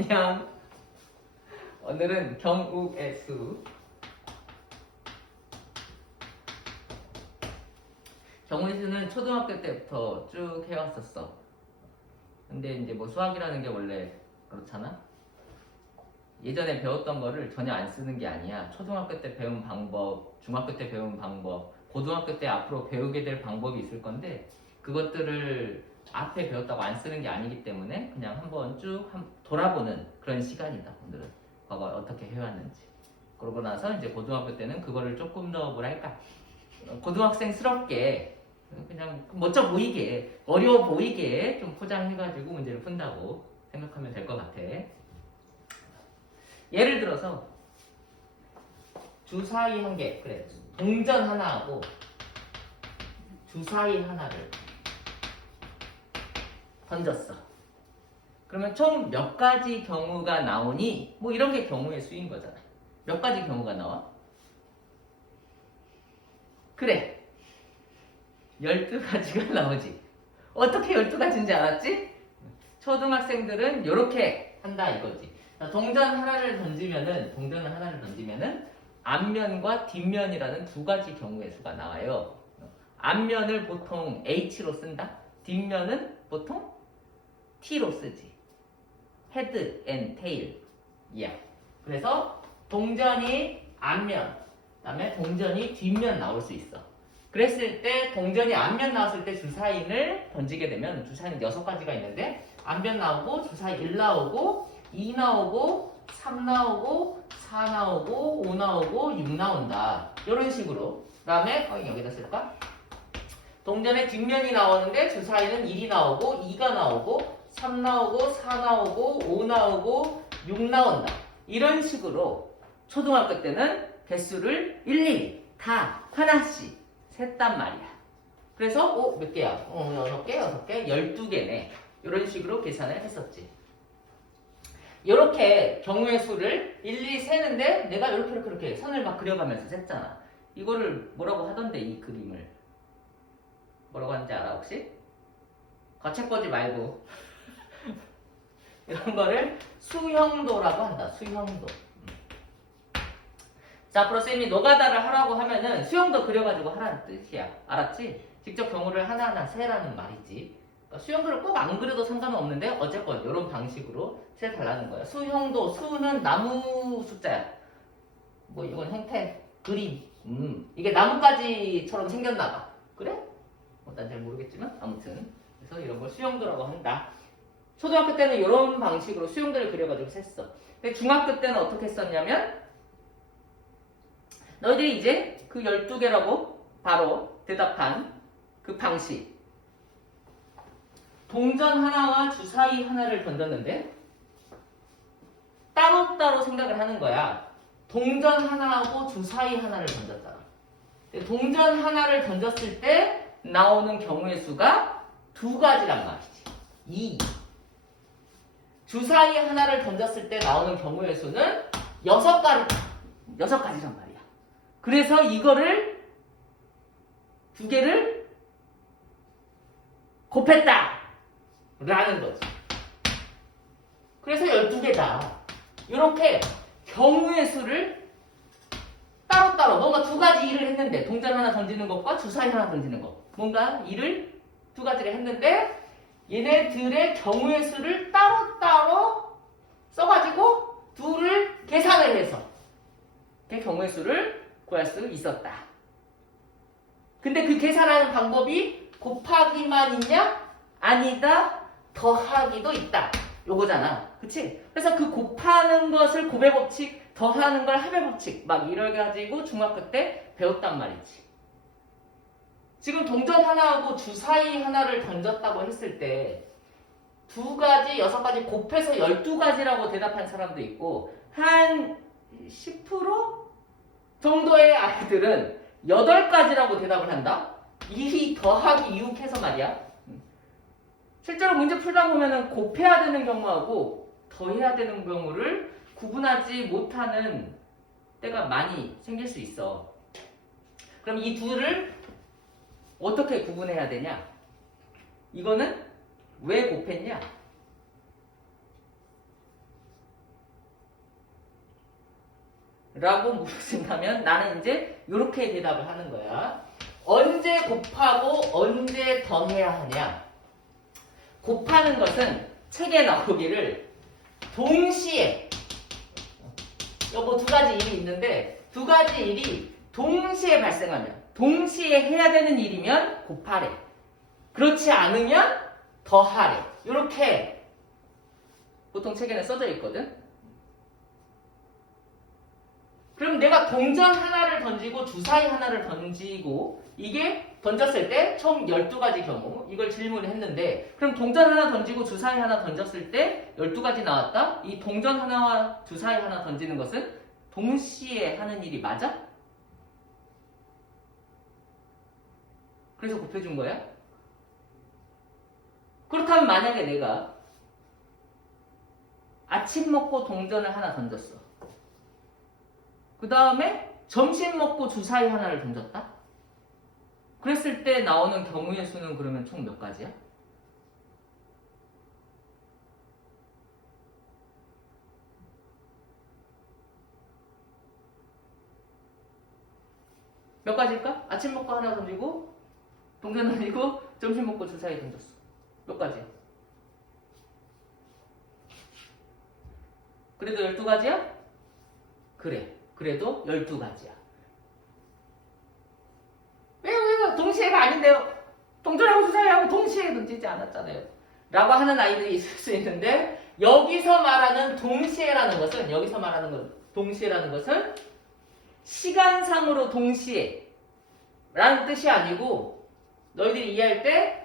안녕. 오늘은 경욱의 수. 경욱의 수는 초등학교 때부터 쭉 해왔었어. 근데 이제 뭐 수학이라는 게 원래 그렇잖아? 예전에 배웠던 거를 전혀 안 쓰는 게 아니야. 초등학교 때 배운 방법, 중학교 때 배운 방법, 고등학교 때 앞으로 배우게 될 방법이 있을 건데 그것들을 앞에 배웠다고 안 쓰는 게 아니기 때문에 그냥 한번 쭉 돌아보는 그런 시간이다. 오늘은 과거 어떻게 해왔는지. 그러고 나서 이제 고등학교 때는 그거를 조금 더 뭐랄까 고등학생스럽게 그냥 멋져 보이게 어려워 보이게 좀 포장해가지고 문제를 푼다고 생각하면 될 것 같아. 예를 들어서 주사위 한 개, 그래 동전 하나하고 주사위 하나를 던졌어. 그러면 총 몇 가지 경우가 나오니? 뭐 이런 게 경우의 수인 거잖아. 몇 가지 경우가 나와? 그래 12가지가 나오지. 어떻게 12가지인지 알았지? 초등학생들은 이렇게 한다 이거지. 동전을 하나를 던지면은 앞면과 뒷면이라는 두 가지 경우의 수가 나와요. 앞면을 보통 H로 쓴다. 뒷면은 보통 T로 쓰지. 헤드 앤 테일. 그래서 동전이 앞면, 그다음에 동전이 뒷면 나올 수 있어. 그랬을 때 동전이 앞면 나왔을 때 주사위를 던지게 되면 주사위는 6가지가 있는데 앞면 나오고 주사위 1 나오고 2 나오고 3 나오고 4 나오고 5 나오고 6 나온다. 이런 식으로. 그 다음에 여기다 쓸까? 동전의 뒷면이 나오는데 주사위는 1이 나오고 2가 나오고 3 나오고 4 나오고 5 나오고 6 나온다. 이런 식으로 초등학교 때는 개수를 일일이 다 하나씩 셌단 말이야. 그래서 몇 개야? 6개, 6개, 12개네. 이런 식으로 계산을 했었지. 이렇게 경우의 수를 일일이 세는데 내가 이렇게 선을 막 그려가면서 셌잖아. 이거를 뭐라고 하던데 이 그림을 뭐라고 하는지 알아 혹시? 거책거지 말고 이런 거를 수형도라고 한다. 수형도. 자, 앞으로 쌤이 노가다를 하라고 하면은 수형도 그려가지고 하라는 뜻이야. 알았지? 직접 경우를 하나하나 세라는 말이지. 그러니까 수형도를 꼭 안 그려도 상관은 없는데 어쨌건 이런 방식으로 세달라는 거야. 수형도, 수는 나무 숫자야. 뭐 이건 형태, 그림. 이게 나뭇가지처럼 생겼나 봐. 그래? 난 잘 모르겠지만 아무튼 그래서 이런 걸 수형도라고 한다. 초등학교 때는 이런 방식으로 수형도를 그려가지고 셌어. 근데 중학교 때는 어떻게 썼냐면 너희들이 이제 그 12개라고 바로 대답한 그 방식. 동전 하나와 주사위 하나를 던졌는데 따로따로 생각을 하는 거야. 동전 하나하고 주사위 하나를 던졌잖아. 동전 하나를 던졌을 때 나오는 경우의 수가 2가지란 말이지. 2. 주사위 하나를 던졌을 때 나오는 경우의 수는 6가지란 말이야. 그래서 이거를 2개를 곱했다 라는 거지. 그래서 12개다. 이렇게 경우의 수를 따로따로 뭔가 2가지 일을 했는데 동전 하나 던지는 것과 주사위 하나 던지는 것 뭔가 일을 2가지를 했는데 얘네들의 경우의 수를 따로따로 써가지고 둘을 계산을 해서 그 경우의 수를 구할 수 있었다. 근데 그 계산하는 방법이 곱하기만 있냐? 아니다. 더하기도 있다. 요거잖아. 그치? 그래서 그 곱하는 것을 곱의 법칙, 더하는 걸 합의 법칙 막 이래가지고 중학교 때 배웠단 말이지. 지금 동전 하나하고 주사위 하나를 던졌다고 했을 때 2가지, 6가지 곱해서 12가지라고 대답한 사람도 있고 한 10% 정도의 아이들은 8가지라고 대답을 한다? 이 더하기 이웃해서 말이야. 실제로 문제 풀다 보면은 곱해야 되는 경우하고 더해야 되는 경우를 구분하지 못하는 때가 많이 생길 수 있어. 그럼 이 둘을 어떻게 구분해야 되냐? 이거는 왜 곱했냐? 라고 물어진다면 나는 이제 이렇게 대답을 하는 거야. 언제 곱하고 언제 더해야 하냐? 곱하는 것은 책에 나오기를 동시에 요거 두 가지 일이 있는데 두 가지 일이 동시에 발생하면 동시에 해야 되는 일이면 곱하래. 그렇지 않으면 더하래. 이렇게 보통 책에는 써져 있거든. 그럼 내가 동전 하나를 던지고 주사위 하나를 던지고 이게 던졌을 때 총 12가지 경우 이걸 질문을 했는데 그럼 동전 하나 던지고 주사위 하나 던졌을 때 12가지 나왔다? 이 동전 하나와 주사위 하나 던지는 것은 동시에 하는 일이 맞아? 그래서 곱해준 거야? 그렇다면 만약에 내가 아침 먹고 동전을 하나 던졌어. 그 다음에 점심 먹고 주사위 하나를 던졌다? 그랬을 때 나오는 경우의 수는 그러면 총 몇 가지야? 몇 가지일까? 아침 먹고 하나 던지고 동전 던지고 점심 먹고 주사위 던졌어. 몇 가지? 그래도 12가지야? 그래. 그래도 12가지야. 왜요? 동시에가 아닌데요? 동전하고 주사위하고 동시에 던지지 않았잖아요. 라고 하는 아이들이 있을 수 있는데 여기서 말하는 동시에라는 것은 여기서 말하는 건 동시에라는 것은 시간상으로 동시에 라는 뜻이 아니고 너희들이 이해할 때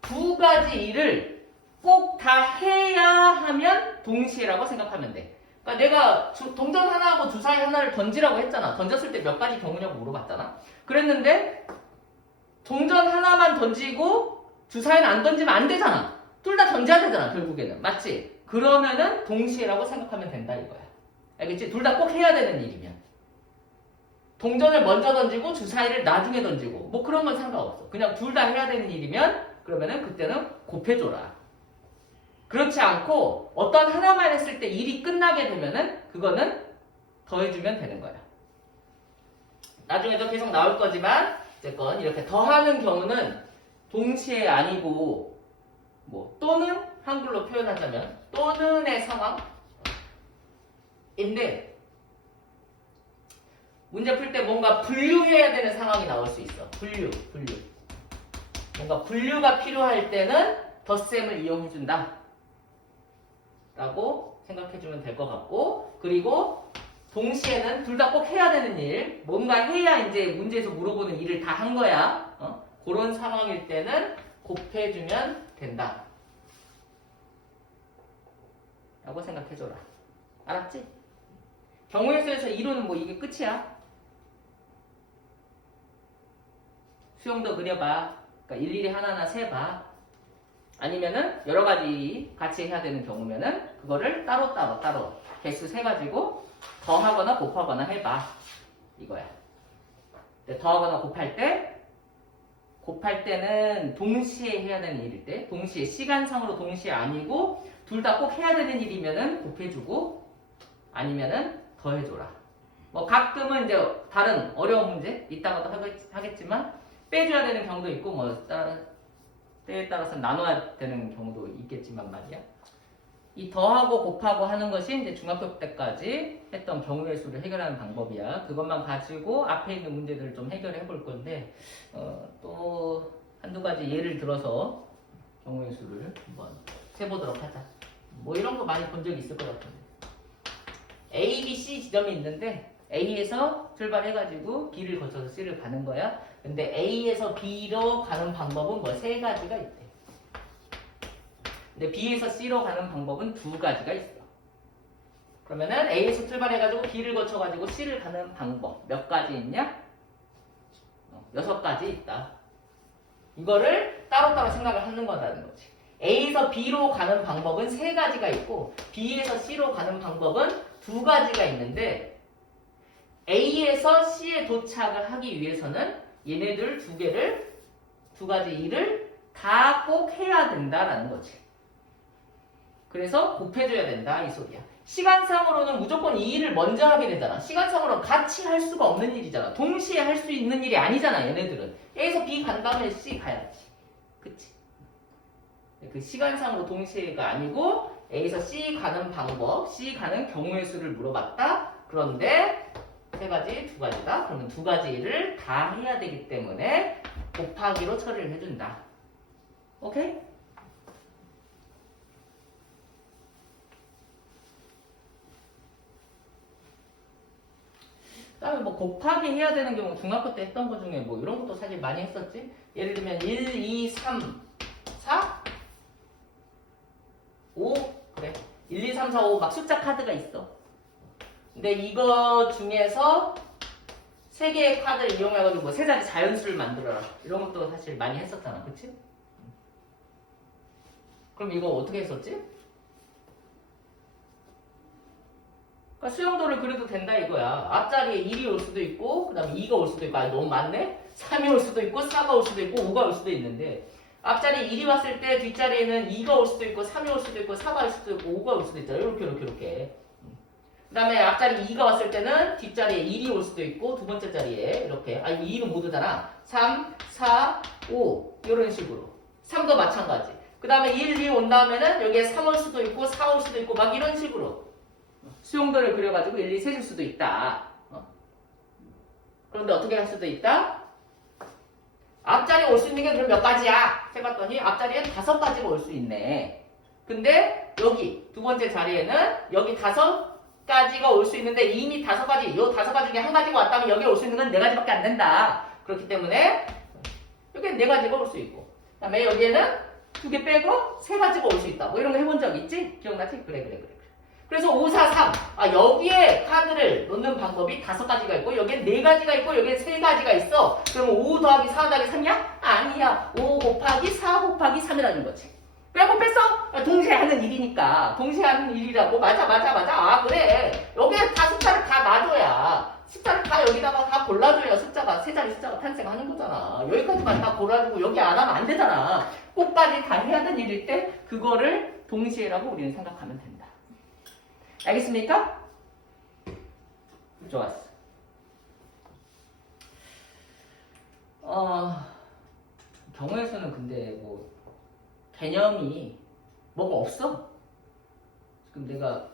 두 가지 일을 꼭 다 해야 하면 동시에라고 생각하면 돼. 그러니까 내가 동전 하나하고 주사위 하나를 던지라고 했잖아. 던졌을 때 몇 가지 경우냐고 물어봤잖아. 그랬는데 동전 하나만 던지고 주사위는 안 던지면 안 되잖아. 둘 다 던져야 되잖아. 결국에는. 맞지? 그러면은 동시에라고 생각하면 된다 이거야. 알겠지? 둘 다 꼭 해야 되는 일이면. 동전을 먼저 던지고 주사위를 나중에 던지고 뭐 그런 건 상관없어. 그냥 둘 다 해야 되는 일이면 그러면은 그때는 곱해줘라. 그렇지 않고 어떤 하나만 했을 때 일이 끝나게 되면은 그거는 더해주면 되는 거야. 나중에도 계속 나올 거지만 어쨌건 이렇게 더하는 경우는 동시에 아니고 뭐 또는 한글로 표현하자면 또는의 상황인데 문제 풀 때 뭔가 분류해야 되는 상황이 나올 수 있어. 분류. 뭔가 분류가 필요할 때는 덧셈을 이용해준다. 라고 생각해주면 될 것 같고 그리고 동시에는 둘 다 꼭 해야 되는 일 뭔가 해야 이제 문제에서 물어보는 일을 다 한 거야. 그런 상황일 때는 곱해주면 된다. 라고 생각해줘라. 알았지? 경우의 수에서 이론은 뭐 이게 끝이야. 수용도 그려봐. 그러니까 일일이 하나하나 세봐. 아니면은 여러 가지 같이 해야 되는 경우면은 그거를 따로 개수 세가지고 더하거나 곱하거나 해봐. 이거야. 더하거나 곱할 때는 동시에 해야 되는 일일 때, 동시에 시간상으로 동시에 아니고 둘 다 꼭 해야 되는 일이면은 곱해주고 아니면은 더해줘라. 뭐 가끔은 이제 다른 어려운 문제 이따가도 하겠지만 빼줘야 되는 경우도 있고 뭐 때에 따라서 나눠야 되는 경우도 있겠지만 말이야. 이 더하고 곱하고 하는 것이 이제 중학교 때까지 했던 경우의 수를 해결하는 방법이야. 그것만 가지고 앞에 있는 문제들을 좀 해결해 볼 건데 또 한두 가지 예를 들어서 경우의 수를 한번 세보도록 하자. 뭐 이런 거 많이 본 적 있을 것 같은데 A, B, C 지점이 있는데 A에서 출발해가지고 B를 거쳐서 C를 가는 거야. 근데 A에서 B로 가는 방법은 뭐 세 가지가 있대. 근데 B에서 C로 가는 방법은 두 가지가 있어. 그러면은 A에서 출발해가지고 B를 거쳐가지고 C를 가는 방법 몇 가지 있냐? 6가지 있다. 이거를 따로따로 생각을 하는 거라는 거지. A에서 B로 가는 방법은 세 가지가 있고 B에서 C로 가는 방법은 두 가지가 있는데 A에서 C에 도착을 하기 위해서는 얘네들 두 가지 일을 다 꼭 해야 된다라는 거지. 그래서 곱해줘야 된다 이 소리야. 시간상으로는 무조건 이 일을 먼저 하게 되잖아. 시간상으로는 같이 할 수가 없는 일이잖아. 동시에 할 수 있는 일이 아니잖아 얘네들은. A에서 B 간 다음에 C 가야지. 그치? 그 시간상으로 동시에가 아니고 A에서 C 가는 방법, C 가는 경우의 수를 물어봤다. 그런데 세 가지, 두 가지다. 그러면 두 가지 일을 다 해야 되기 때문에 곱하기로 처리를 해준다. 오케이? 그다음에 뭐 곱하기 해야 되는 경우 중학교 때 했던 거 중에 뭐 이런 것도 사실 많이 했었지. 예를 들면 1, 2, 3, 4, 5 그래. 1, 2, 3, 4, 5 막 숫자 카드가 있어. 근데 이거 중에서 세 개의 카드를 이용해가지고 뭐 세 자리 자연수를 만들어라. 이런 것도 사실 많이 했었잖아. 그치? 그럼 이거 어떻게 했었지? 그러니까 수용도를 그려도 된다 이거야. 앞자리에 1이 올 수도 있고 그 다음에 2가 올 수도 있고 너무 많네? 3이 올 수도 있고 4가 올 수도 있고 5가 올 수도 있는데 앞자리에 1이 왔을 때 뒷자리에는 2가 올 수도 있고 3이 올 수도 있고 4가 올 수도 있고 5가 올 수도 있잖아. 이렇게 그 다음에 앞자리 2가 왔을 때는 뒷자리에 1이 올 수도 있고 두 번째 자리에 이렇게 2는 모두잖아. 3, 4, 5 이런 식으로 3도 마찬가지. 그 다음에 1, 2 온 다음에는 여기에 3 올 수도 있고 4 올 수도 있고 막 이런 식으로 수용도를 그려가지고 1, 2 세줄 수도 있다. 그런데 어떻게 할 수도 있다? 앞자리에 올 수 있는 게 그럼 몇 가지야? 해봤더니 앞자리에 5가지가 올 수 있네. 근데 여기 두 번째 자리에는 여기 5가지가 올 수 있는데 이미 5가지, 요 5가지 중에 한 가지가 왔다면 여기 올 수 있는 건 4가지밖에 안 된다. 그렇기 때문에 여기는 4가지가 올 수 있고 그 다음에 여기에는 2개 빼고 3가지가 올 수 있다. 뭐 이런 거 해본 적 있지? 기억나지? 그래. 그래서 5, 4, 3. 여기에 카드를 놓는 방법이 5가지가 있고, 여기엔 4가지가 있고, 여기엔 3가지가 있어. 그러면 5 더하기 4 더하기 3이야? 아니야. 5 곱하기 4 곱하기 3이라는 거지. 빼고 뺐어? 동시에 하는 일이니까. 동시에 하는 일이라고. 맞아. 그래. 여기에 다 숫자를 다 놔줘야. 숫자를 다 여기다가 다 골라줘야 숫자가, 세 자리 숫자가 탄생하는 거잖아. 여기까지만 다 골라주고 여기 안 하면 안 되잖아. 꼭까지 다 해야 되는 일일 때, 그거를 동시에라고 우리는 생각하면 된다. 알겠습니까? 좋았어. 경우의 수는 근데 뭐 개념이 뭐가 없어. 지금 내가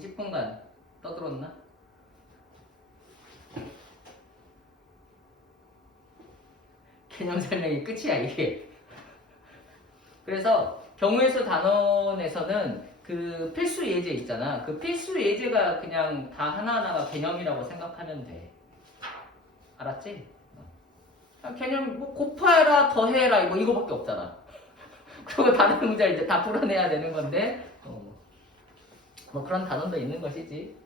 10분간 떠들었나? 개념 설명이 끝이야 이게. 그래서 경우의 수 단원에서는 그 필수 예제 있잖아. 그 필수 예제가 그냥 다 하나하나가 개념이라고 생각하면 돼. 알았지? 개념 뭐 곱해라 더해라 이거밖에 없잖아. 그리고 다른 문제 이제 다 풀어내야 되는 건데 뭐 그런 단원도 있는 것이지.